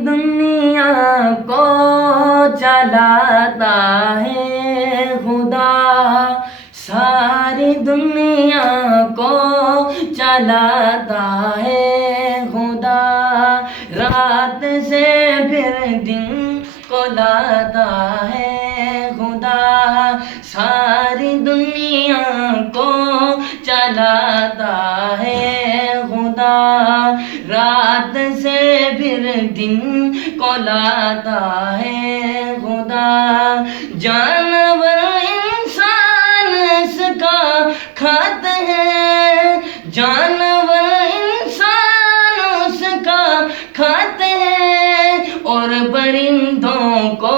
दुनिया को चलाता है खुदा, सारी दुनिया को चलाता है खुदा। रात से फिर दिन को लाता है खुदा, सारी दुनिया को चलाता है खुदा। रात से फिर दिन को लाता है खुदा। जानवर इंसान इसका खाते हैं, जानवर इंसान उसका खाते हैं, और परिंदों को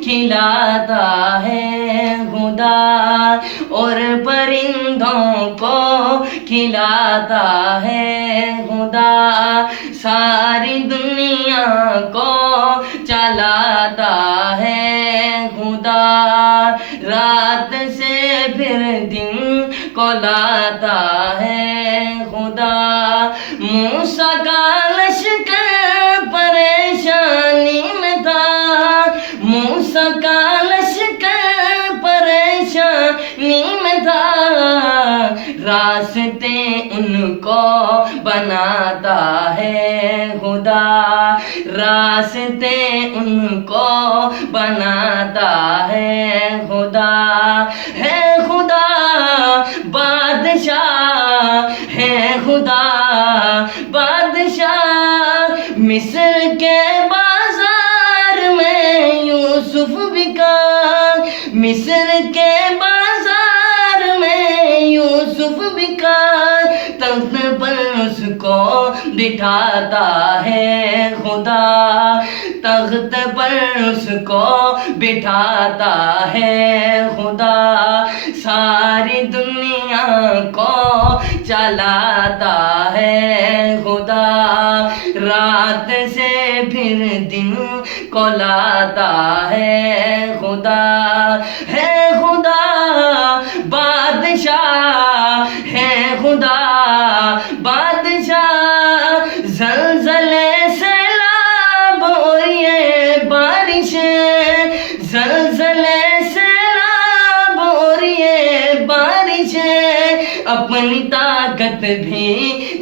खिलाता है खुदा, और परिंदों को खिलाता है खुदा। सारी दुनिया को चलाता है खुदा, रात से फिर दिन को लाता है खुदा। मूसा का लश्कर परेशानी में था, मूसा का लश्कर परेशानी में था, रास्ते उनको बनाता है खुदा, रास्ते उनको बनाता है खुदा। है खुदा बादशाह, है खुदा बादशाह। मिस्र के बाजार में यूसुफ बिका, मिस्र के बाजार में यूसुफ बिका, तख्त पर उसको बिठाता है खुदा, तख्त पर उसको बिठाता है खुदा। सारी दुनिया को चलाता है खुदा, रात से फिर दिन को लाता है खुदा। है खुदा बादशाह, है खुदा बादशाह। ज़लज़ले सैलाब और ये बारिशें, ज़लज़ले सैलाब और ये बारिशें, अपनी ताकत भी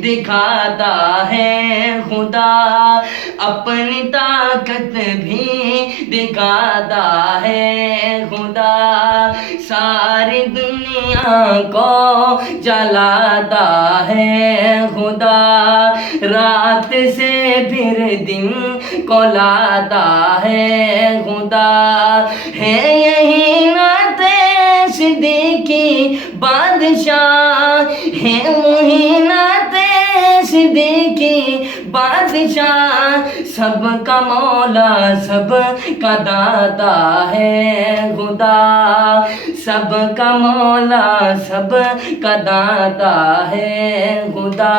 दिखाता है खुदा, अपनी ताकत भी दिखाता है खुदा। सारी दुनिया को चलाता है खुदा, रात से फिर दिन को लाता है खुदा। है यही नाते सिद्दीकी बादशाह, है वही नाते सिद्दीकी बादशाह। सबका मौला सबका दाता है खुदा, सबका मौला सबका दाता है खुदा।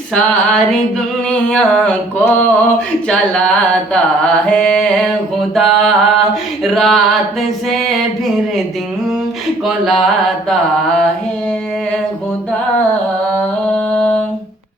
सारी दुनिया को चलाता है खुदा, रात से फिर दिन को लाता है खुदा।